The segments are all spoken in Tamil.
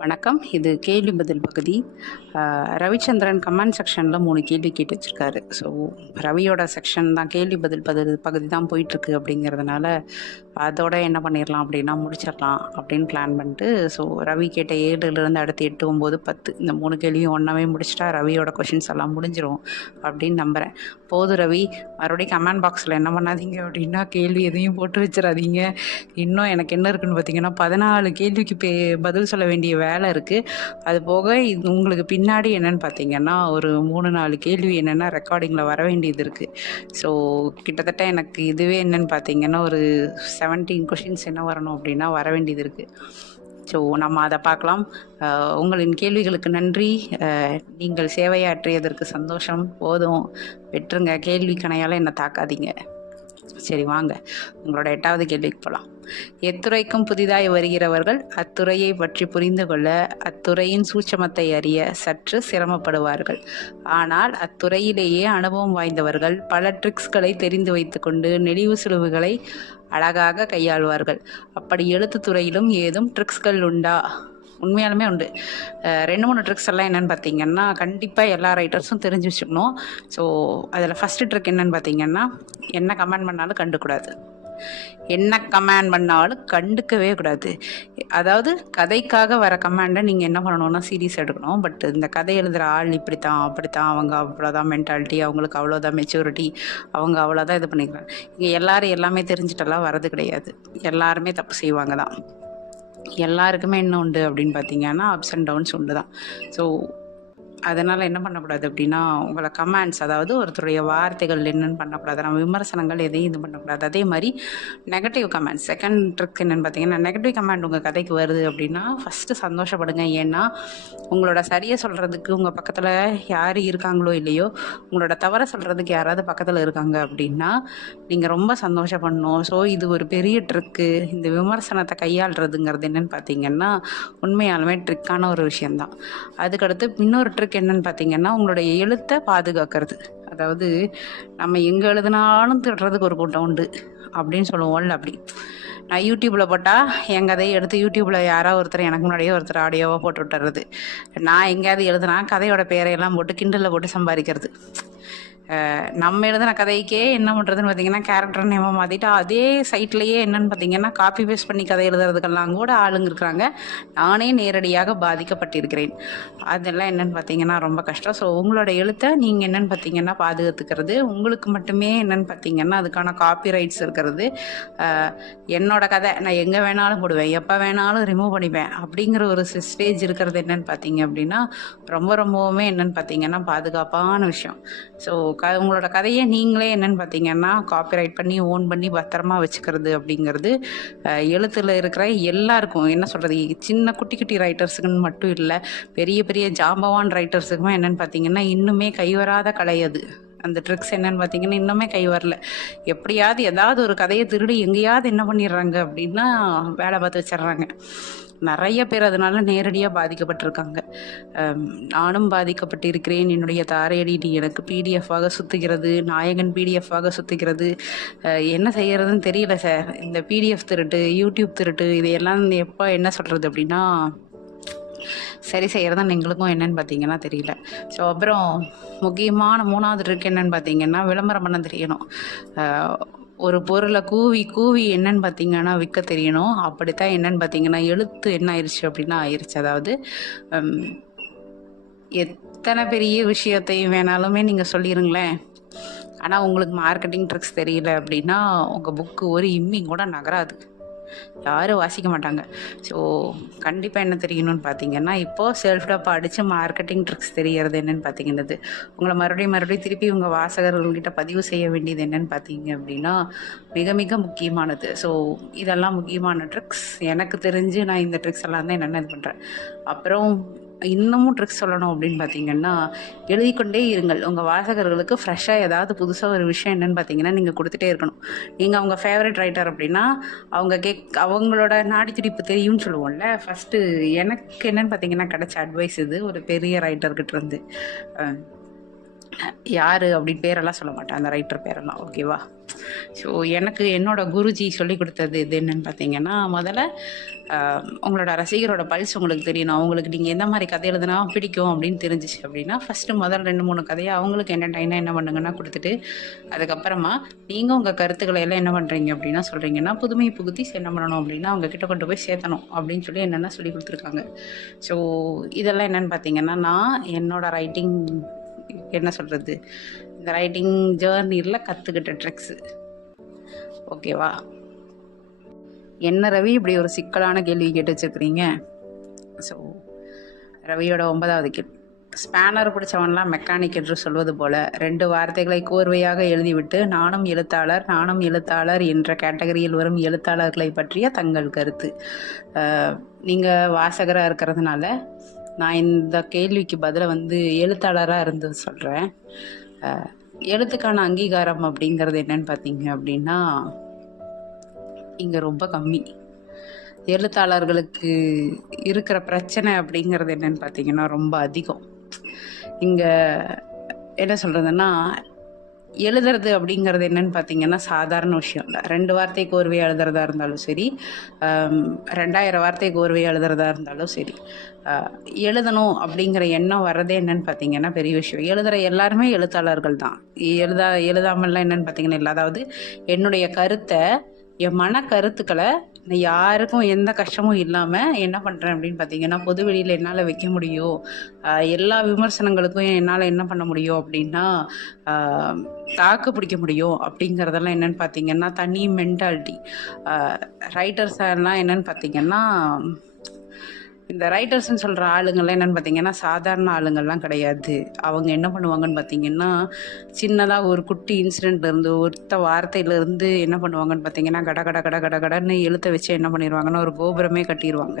வணக்கம். இது கேள்வி பதில் பகுதி. ரவிச்சந்திரன் கமெண்ட் செக்ஷனில் மூணு கேள்வி கேட்டு வச்சுருக்காரு ஸோ ரவியோட செக்ஷன் தான் கேள்வி பதில் பதில் பகுதி தான் போயிட்டுருக்கு அப்படிங்கிறதுனால அதோட என்ன பண்ணிடலாம் அப்படின்னா முடிச்சிடலாம் அப்படின்னு பிளான் பண்ணிட்டு ஸோ ரவி கேட்ட ஏழுலேருந்து அடுத்து எட்டு ஒம்பது பத்து இந்த மூணு கேள்வியும் ஒன்றாவே முடிச்சிட்டா ரவியோட கொஷின்ஸ் எல்லாம் முடிஞ்சிரும் அப்படின்னு நம்புகிறேன் போது ரவி மறுபடியும் கமெண்ட் பாக்ஸில் என்ன பண்ணாதீங்க அப்படின்னா கேள்வி எதையும் போட்டு வச்சிடாதீங்க இன்னும் எனக்கு என்ன இருக்குன்னு பார்த்தீங்கன்னா பதினாலு கேள்விக்கு பே பதில் சொல்ல வேண்டிய வேலை இருக்குது அது போக இது உங்களுக்கு பின்னாடி என்னன்னு பார்த்தீங்கன்னா ஒரு மூணு நாலு கேள்வி என்னென்னா ரெக்கார்டிங்கில் வர வேண்டியது இருக்குது ஸோ கிட்டத்தட்ட எனக்கு இதுவே என்னன்னு பார்த்தீங்கன்னா ஒரு செவன்டீன் கொஷின்ஸ் என்ன வரணும் அப்படின்னா வர வேண்டியது இருக்குது ஸோ நம்ம அதை பார்க்கலாம் உங்களின் கேள்விகளுக்கு நன்றி. நீங்கள் சேவையாற்றியதற்கு சந்தோஷம். போதும். வெற்றுங்க கேள்வி கணையால் என்னை தாக்காதீங்க. சரி வாங்க. உங்களோட எட்டாவது கேள்விக்கு போகலாம் எத்துறைக்கும் புதிதாய் வருகிறவர்கள் அத்துறையை பற்றி புரிந்து கொள்ள அத்துறையின் சூட்சமத்தை அறிய சற்று சிரமப்படுவார்கள். ஆனால் அத்துறையிலேயே அனுபவம் வாய்ந்தவர்கள் பல ட்ரிக்ஸ்களை தெரிந்து வைத்துக்கொண்டு நெளிவு சுழுவுகளை அழகாக கையாள்வார்கள். அப்படி எழுத்துத்துறையிலும் ஏதும் ட்ரிக்ஸ்கள் உண்டா? உண்மையாலுமே உண்டு. ரெண்டு மூணு ட்ரிக்ஸ் எல்லாம் என்னென்னு பார்த்தீங்கன்னா கண்டிப்பாக எல்லா ரைட்டர்ஸும் தெரிஞ்சு வச்சுக்கணும். ஸோ அதில் ஃபஸ்ட்டு ட்ரிக் என்னென்னு பார்த்தீங்கன்னா என்ன கமெண்ட் பண்ணாலும் கண்டுக்கூடாது. என்ன கமெண்ட் பண்ணாலும் கண்டுக்கவே கூடாது. அதாவது கதைக்காக வர கமாண்டை நீங்கள் என்ன பண்ணணும்னா சீரியஸ் எடுக்கணும். பட் இந்த கதை எழுதுகிற ஆள் இப்படி தான் அப்படித்தான் அவங்க அவ்வளோதான் மென்டாலிட்டி அவங்களுக்கு அவ்வளோதான் மெச்சூரிட்டி அவங்க அவ்வளோதான் இது பண்ணிக்கிறாங்க. இங்கே எல்லாரும் எல்லாமே தெரிஞ்சிட்டெல்லாம் வரது கிடையாது. எல்லாருமே தப்பு செய்வாங்க தான் எல்லாருக்குமே என்ன உண்டு அப்படின்னு பார்த்தீங்கன்னா அப்ஸ் அண்ட் டவுன்ஸ் உண்டு தான் ஸோ அதனால் என்ன பண்ணக்கூடாது அப்படின்னா உங்களை கமெண்ட்ஸ் அதாவது ஒருத்தருடைய வார்த்தைகள் என்னென்னு பண்ணக்கூடாது. நம்ம விமர்சனங்கள் எதையும் இது பண்ணக்கூடாது. அதே மாதிரி நெகட்டிவ் கமெண்ட்ஸ் செகண்ட் ட்ரிக் என்னென்னு பார்த்தீங்கன்னா நெகட்டிவ் கமெண்ட் உங்கள் கதைக்கு வருது அப்படின்னா ஃபஸ்ட்டு சந்தோஷப்படுங்க. ஏன்னா உங்களோட சரியை சொல்கிறதுக்கு உங்கள் பக்கத்தில் யார் இருக்காங்களோ இல்லையோ உங்களோட தவறை சொல்கிறதுக்கு யாராவது பக்கத்தில் இருக்காங்க அப்படின்னா நீங்கள் ரொம்ப சந்தோஷப்படணும். ஸோ இது ஒரு பெரிய ட்ரிக்கு இந்த விமர்சனத்தை கையாளுறதுங்கிறது என்னென்னு பார்த்தீங்கன்னா உண்மையாலுமே ட்ரிக்கான ஒரு விஷயந்தான் அதுக்கடுத்து இன்னொரு ட்ரிக் என்னன்னு பார்த்தீங்கன்னா உங்களுடைய எழுத்தை பாதுகாக்கிறது. அதாவது நம்ம எங்கே எழுதினாலும் திடுறதுக்கு ஒரு கூட்டம் உண்டு அப்படின்னு சொல்லுவோம்ல அப்படி. நான் யூடியூப்பில் போட்டால் என் கதையை எடுத்து யூடியூப்பில் யாராவது ஒருத்தர் எனக்கு முன்னாடியே ஒருத்தர் ஆடியோவாக போட்டு விட்டுறது. நான் எங்கேயாவது எழுதுனா கதையோட பேரையெல்லாம் போட்டு கிண்டலில் போட்டு சம்பாதிக்கிறது. நம்ம எழுதின கதைக்கே என்ன பண்ணுறதுன்னு பார்த்தீங்கன்னா கேரக்டர் நேமாக மாற்றிட்டு அதே சைட்லேயே என்னன்னு பார்த்தீங்கன்னா காப்பி பேஸ்ட் பண்ணி கதை எழுதுறதுக்கெல்லாம் கூட ஆளுங்க இருக்கிறாங்க. நானே நேரடியாக பாதிக்கப்பட்டிருக்கிறேன். அதெல்லாம் என்னன்னு பார்த்தீங்கன்னா ரொம்ப கஷ்டம். ஸோ உங்களோட எழுத்தை நீங்கள் என்னன்னு பார்த்தீங்கன்னா பாதுகாத்துக்கிறது உங்களுக்கு மட்டுமே என்னன்னு பார்த்தீங்கன்னா அதுக்கான காப்பி ரைட்ஸ் இருக்கிறது என்னோட கதை நான் எங்கே வேணாலும் போடுவேன் எப்போ வேணாலும் ரிமூவ் பண்ணிப்பேன் அப்படிங்கிற ஒரு ஸ்டேஜ் இருக்கிறது என்னன்னு பார்த்தீங்க அப்படின்னா ரொம்ப ரொம்பவுமே என்னன்னு பார்த்தீங்கன்னா பாதுகாப்பான விஷயம். ஸோ க உங்களோட கதையை நீங்களே என்னன்னு பார்த்தீங்கன்னா காப்பிரைட் பண்ணி ஓன் பண்ணி பத்திரமா வச்சுக்கிறது அப்படிங்கிறது எழுத்தில் எழுத்துல இருக்கிற எல்லாருக்கும் என்ன சொல்கிறது சின்ன குட்டி குட்டி ரைட்டர்ஸுக்குன்னு மட்டும் இல்லை பெரிய பெரிய ஜாம்பவான் ரைட்டர்ஸுக்குமே என்னன்னு பார்த்தீங்கன்னா இன்னுமே கைவராத கலை அது. அந்த ட்ரிக்ஸ் என்னன்னு பார்த்தீங்கன்னா இன்னுமே கை வரல. எப்படியாவது ஏதாவது ஒரு கதையை திருடி எங்கேயாவது என்ன பண்ணிடுறாங்க அப்படின்னா வேலை பார்த்து வச்சிடுறாங்க. நிறைய பேர் அதனால நேரடியாக பாதிக்கப்பட்டிருக்காங்க. நானும் பாதிக்கப்பட்டிருக்கிறேன். என்னுடைய தாரையடி எனக்கு பிடிஎஃபாக சுற்றுகிறது நாயகன் பிடிஎஃபாக சுற்றுகிறது என்ன செய்யறதுன்னு தெரியல சார் இந்த பிடிஎஃப் திருட்டு யூடியூப் திருட்டு இதையெல்லாம் எப்போ என்ன சொல்கிறது அப்படின்னா சரி செய்கிறதான் எங்களுக்கும் என்னன்னு பார்த்தீங்கன்னா தெரியல. ஸோ அப்புறம் முக்கியமான மூணாவது ட்ரிக் என்னன்னு பார்த்தீங்கன்னா விளம்பரம் பண்ண தெரியணும். ஒரு பொருளை கூவி கூவி என்னன்னு பார்த்தீங்கன்னா விற்க தெரியணும். அப்படித்தான் என்னன்னு பார்த்தீங்கன்னா எழுத்து என்ன ஆயிடுச்சு அப்படின்னா ஆயிடுச்சு அதாவது எத்தனை பெரிய விஷயத்தையும் வேணாலுமே நீங்கள் சொல்லிடுங்களேன் ஆனால் உங்களுக்கு மார்க்கெட்டிங் ட்ரிக்ஸ் தெரியல அப்படின்னா உங்கள் புக்கு ஒரு இம்மி கூட நகராது. யாரும் வாசிக்க மாட்டாங்க. ஸோ கண்டிப்பாக என்ன தெரியணும்னு பார்த்தீங்கன்னா இப்போது செல்ஃப் டப் அடித்து மார்க்கெட்டிங் ட்ரிக்ஸ் தெரியறது என்னென்னு பார்த்தீங்கன்னது உங்களை மறுபடியும் மறுபடியும் திருப்பி உங்கள் வாசகர்கள்கிட்ட பதிவு செய்ய வேண்டியது என்னன்னு பார்த்தீங்க அப்படின்னா மிக மிக முக்கியமானது. ஸோ இதெல்லாம் முக்கியமான ட்ரிக்ஸ் எனக்கு தெரிஞ்சு நான் இந்த ட்ரிக்ஸ் எல்லாம் தான் என்னென்ன இது பண்ணுறேன் அப்புறம் இன்னமும் ட்ரிக்ஸ் சொல்லணும் அப்படின்னு பார்த்தீங்கன்னா எழுதிக்கொண்டே இருங்கள். உங்கள் வாசகர்களுக்கு ஃப்ரெஷ்ஷாக ஏதாவது புதுசாக ஒரு விஷயம் என்னென்னு பார்த்தீங்கன்னா நீங்கள் கொடுத்துட்டே இருக்கணும். நீங்கள் அவங்க ஃபேவரட் ரைட்டர் அப்படின்னா அவங்க கேக் அவங்களோட நாடி துடிப்பு தெரியும்னு சொல்லுவோம்ல. ஃபஸ்ட்டு எனக்கு என்னென்னு பார்த்தீங்கன்னா கிடச்ச அட்வைஸ் இது. ஒரு பெரிய ரைட்டர்கிட்ட இருந்து. யார் அப்படின்னு பேரெல்லாம் சொல்ல மாட்டேன். அந்த ரைட்டர் பேரெல்லாம் ஓகேவா ஸோ எனக்கு என்னோட குருஜி சொல்லி கொடுத்தது இது என்னன்னு பார்த்தீங்கன்னா முதல்ல உங்களோட ரசிகரோட பல்ஸ் உங்களுக்கு தெரியணும் அவங்களுக்கு நீங்கள் எந்த மாதிரி கதை எழுதுனா பிடிக்கும் அப்படின்னு தெரிஞ்சிச்சு அப்படின்னா ஃபஸ்ட்டு முதல் ரெண்டு மூணு கதையை அவங்களுக்கு என்ன என்ன பண்ணுங்கன்னா கொடுத்துட்டு அதுக்கப்புறமா நீங்கள் உங்கள் கருத்துக்களை எல்லாம் என்ன பண்ணுறீங்க அப்படின்னா சொல்கிறீங்கன்னா புதுமை புகுத்தி என்ன பண்ணணும் அப்படின்னா அவங்க கிட்ட கொண்டு போய் சேர்த்தணும் அப்படின்னு சொல்லி என்னென்ன சொல்லி கொடுத்துருக்காங்க. ஸோ இதெல்லாம் என்னென்னு பார்த்தீங்கன்னா நான் என்னோட ரைட்டிங் என்ன சொல்கிறது இந்த ரைட்டிங் ஜேர்னியில் கற்றுக்கிட்ட ட்ரிக்ஸு. ஓகேவா? என்ன ரவி இப்படி ஒரு சிக்கலான கேள்வி கேட்டு வச்சுருக்கிறீங்க ஸோ ரவியோட ஒன்பதாவது கேள்வி. ஸ்பேனர் பிடிச்சவன்லாம் மெக்கானிக் என்று சொல்வது போல ரெண்டு வார்த்தைகளை கோர்வையாக எழுதிவிட்டு நானும் எழுத்தாளர் நானும் எழுத்தாளர் என்ற கேட்டகரியில் வரும் எழுத்தாளர்களை பற்றிய தங்கள் கருத்து. நீங்கள் வாசகராக இருக்கிறதுனால நான் இந்த கேள்விக்கு பதிலாக வந்து எழுத்தாளராக இருந்து சொல்கிறேன் எழுத்துக்கான அங்கீகாரம் அப்படிங்கிறது என்னன்னு பார்த்தீங்க அப்படின்னா இங்கே ரொம்ப கம்மி. எழுத்தாளர்களுக்கு இருக்கிற பிரச்சனை அப்படிங்கிறது என்னன்னு பார்த்தீங்கன்னா ரொம்ப அதிகம். இங்கே என்ன சொல்கிறதுன்னா எழுதுறது அப்படிங்கிறது என்னன்னு பார்த்தீங்கன்னா சாதாரண விஷயம் இல்லை. ரெண்டு வார்த்தை கோர்வை எழுதுறதா இருந்தாலும் சரி ரெண்டாயிரம் வார்த்தை கோர்வை எழுதுறதா இருந்தாலும் சரி எழுதணும் அப்படிங்கிற எண்ணம் வர்றதே என்னன்னு பார்த்தீங்கன்னா பெரிய விஷயம். எழுதுகிற எல்லாருமே எழுத்தாளர்கள் தான். எழுதா எழுதாமல்லாம் என்னன்னு பார்த்தீங்கன்னா இல்லை. அதாவது என்னுடைய கருத்தை என் மன கருத்துக்களை இந்த யாருக்கும் எந்த கஷ்டமும் இல்லாமல் என்ன பண்ணுறேன் அப்படின்னு பார்த்தீங்கன்னா பொது வெளியில் என்னால் வைக்க முடியும் எல்லா விமர்சனங்களுக்கும் என்னால் என்ன பண்ண முடியும் அப்படின்னா தாக்கு பிடிக்க முடியும் அப்படிங்கிறதெல்லாம் என்னன்னு பார்த்தீங்கன்னா தனி மென்டாலிட்டி ரைட்டர்ஸ் எல்லாம் என்னன்னு பார்த்தீங்கன்னா இந்த ரைட்டர்ஸ்னு சொல்கிற ஆளுங்கள்லாம் என்னென்னு பார்த்தீங்கன்னா சாதாரண ஆளுங்கள்லாம் கிடையாது. அவங்க என்ன பண்ணுவாங்கன்னு பார்த்தீங்கன்னா சின்னதாக ஒரு குட்டி இன்சிடென்ட் இருந்து ஒருத்த வார்த்தையிலேருந்து என்ன பண்ணுவாங்கன்னு பார்த்தீங்கன்னா கட கட கட கட கடன்னு எழுத்த வச்சு என்ன பண்ணிடுவாங்கன்னா ஒரு கோபுரமே கட்டிடுவாங்க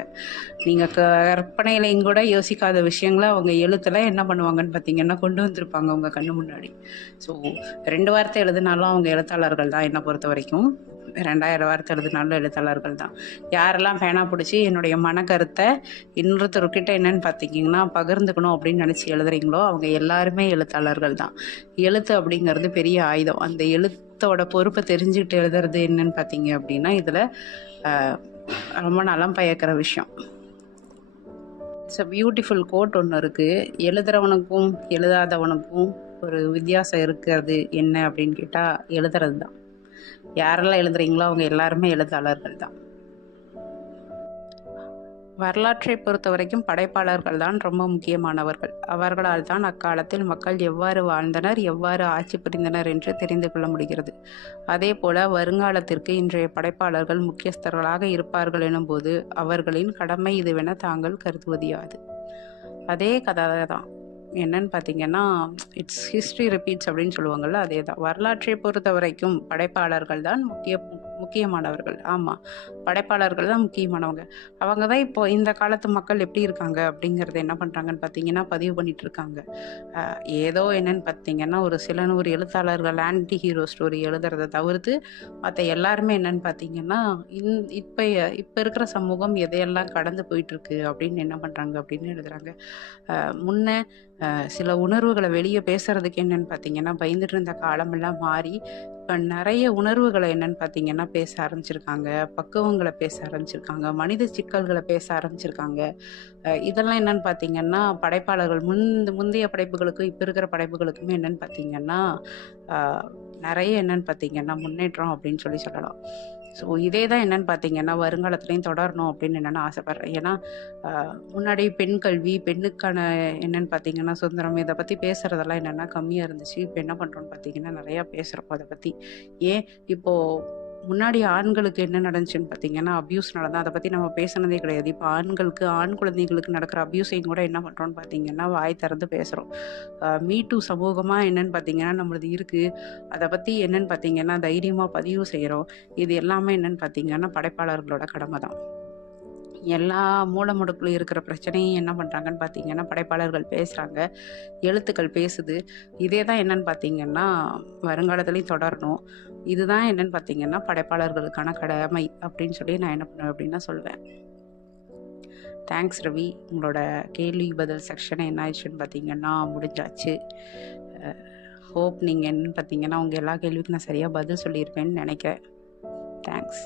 நீங்கள் கற்பனையிலையும் கூட யோசிக்காத விஷயங்களை அவங்க எழுத்தில் என்ன பண்ணுவாங்கன்னு பார்த்தீங்கன்னா கொண்டு வந்திருப்பாங்க அவங்க கண்ணு முன்னாடி. ஸோ ரெண்டு வார்த்தை எழுதினாலும் அவங்க எழுத்தாளர்கள் தான் என்னை பொறுத்த வரைக்கும். ரெண்டாயிரம் வார்த்தை எழுதினாலும் எழுத்தாளர்கள் தான். யாரெல்லாம் பேனா பிடிச்சி என்னுடைய மனக்கருத்தை இன்னொருத்தர்கிட்ட என்னன்னு பார்த்தீங்கன்னா பகிர்ந்துக்கணும் அப்படின்னு நினச்சி எழுதுறீங்களோ அவங்க எல்லாருமே எழுத்தாளர்கள் தான். எழுத்து அப்படிங்கிறது பெரிய ஆயுதம். அந்த எழுத்தோட பொறுப்பை தெரிஞ்சுக்கிட்டு எழுதுறது என்னன்னு பார்த்தீங்க அப்படின்னா இதில் ரொம்ப நலம் பயக்கிற விஷயம். இட்ஸ் அ பியூட்டிஃபுல் கோட் ஒன்று இருக்குது எழுதுறவனுக்கும் எழுதாதவனுக்கும் ஒரு வித்தியாசம் இருக்கிறது என்ன அப்படின்னு கேட்டால் எழுதுறது தான் யாரெல்லாம் எழுதுறீங்களோ அவங்க எல்லாருமே எழுத்தாளர்கள் தான் வரலாற்றை பொறுத்த வரைக்கும் படைப்பாளர்கள் தான் ரொம்ப முக்கியமானவர்கள். அவர்களால் தான் அக்காலத்தில் மக்கள் எவ்வாறு வாழ்ந்தனர் எவ்வாறு ஆட்சி புரிந்தனர் என்று தெரிந்து கொள்ள முடிகிறது. அதே போல வருங்காலத்திற்கு இன்றைய படைப்பாளர்கள் முக்கியஸ்தர்களாக இருப்பார்கள் எனும்போது அவர்களின் கடமை இதுவென தாங்கள் கருதுவது யாது அதே கதை தான் என்னன்னு பார்த்தீங்கன்னா இட்ஸ் ஹிஸ்ட்ரி ரிப்பீட்ஸ் அப்படின்னு சொல்லுவாங்கள்ல அதே தான் வரலாற்றை பொறுத்த வரைக்கும் படைப்பாளர்கள் தான் முக்கிய முக்கியமானவர்கள். ஆமாம் படைப்பாளர்கள் தான் முக்கியமானவங்க. அவங்க தான் இப்போ இந்த காலத்து மக்கள் எப்படி இருக்காங்க அப்படிங்கிறத என்ன பண்ணுறாங்கன்னு பார்த்தீங்கன்னா பதிவு பண்ணிட்டு இருக்காங்க. ஏதோ என்னன்னு பார்த்தீங்கன்னா ஒரு சில நூறு எழுத்தாளர்கள் ஆன்டி ஹீரோ ஸ்டோரி எழுதுறத தவிர்த்து மற்ற எல்லாருமே என்னன்னு பார்த்தீங்கன்னா இந் இப்போ இப்போ இருக்கிற சமூகம் எதையெல்லாம் கடந்து போயிட்டுருக்கு அப்படின்னு என்ன பண்ணுறாங்க அப்படின்னு எழுதுகிறாங்க முன்ன சில உணர்வுகளை வெளியே பேசுறதுக்கு என்னன்னு பார்த்தீங்கன்னா பயந்துட்டு இருந்த காலமெல்லாம் மாறி நிறைய உணர்வுகளை என்னன்னு பார்த்தீங்கன்னா பேச ஆரம்பிச்சிருக்காங்க. பக்குவங்களை பேச ஆரம்பிச்சிருக்காங்க. மனித சிக்கல்களை பேச ஆரம்பிச்சிருக்காங்க. இதெல்லாம் என்னன்னு பார்த்தீங்கன்னா படைப்பாளர்கள் முன் முந்தைய படைப்புகளுக்கும் இப்போ இருக்கிற படைப்புகளுக்குமே என்னன்னு பார்த்தீங்கன்னா நிறைய என்னன்னு பார்த்தீங்கன்னா முன்னேற்றம் அப்படின்னு சொல்லி சொல்லலாம். ஸோ இதே தான் என்னன்னு பார்த்தீங்கன்னா வருங்காலத்துலேயும் தொடரணும் அப்படின்னு என்னென்னு ஆசைப்பட்றேன். ஏன்னா முன்னாடி பெண் கல்வி பெண்ணுக்கான என்னன்னு பார்த்தீங்கன்னா சுதந்திரம் இதை பற்றி பேசுகிறதெல்லாம் என்னென்னா கம்மியாக இருந்துச்சு. இப்போ என்ன பண்ணுறோன்னு பார்த்தீங்கன்னா நிறையா பேசுகிறோம் அதை பற்றி ஏன்? இப்போது முன்னாடி ஆண்களுக்கு என்ன நடந்துச்சுன்னு பார்த்தீங்கன்னா அப்யூஸ் நடந்தால் அதை பற்றி நம்ம பேசுனதே கிடையாது. இப்போ ஆண்களுக்கு ஆண் குழந்தைகளுக்கு நடக்கிற அப்யூஸையும் கூட என்ன பண்ணுறோன்னு பார்த்தீங்கன்னா வாய் திறந்து பேசுகிறோம் மீ டூ சமூகமாக என்னன்னு பார்த்தீங்கன்னா நம்மளது இருக்குது அதை பற்றி என்னன்னு பார்த்தீங்கன்னா தைரியமாக பதிவு செய்கிறோம் இது எல்லாமே என்னன்னு பார்த்தீங்கன்னா படைப்பாளர்களோட கடமை தான் எல்லா மூலமுடுக்கில் இருக்கிற பிரச்சனையும் என்ன பண்ணுறாங்கன்னு பார்த்தீங்கன்னா படைப்பாளர்கள் பேசுகிறாங்க எழுத்துக்கள் பேசுது. இதே தான் என்னன்னு பார்த்தீங்கன்னா வருங்காலத்துலேயும் தொடரணும். இதுதான் என்னன்னு பார்த்தீங்கன்னா படைப்பாளர்களுக்கான கடமை அப்படின்னு சொல்லி நான் என்ன பண்ணுவேன் அப்படின்னா சொல்வேன். தேங்க்ஸ் ரவி உங்களோட கேள்வி பதில் செக்ஷன் என்ன ஆயிடுச்சுன்னு பார்த்தீங்கன்னா முடிஞ்சாச்சு. ஹோப் நீங்கள் என்னன்னு பார்த்தீங்கன்னா உங்கள் எல்லா கேள்விக்கும் நான் சரியாக பதில் சொல்லியிருப்பேன்னு நினைக்கிறேன். தேங்க்ஸ்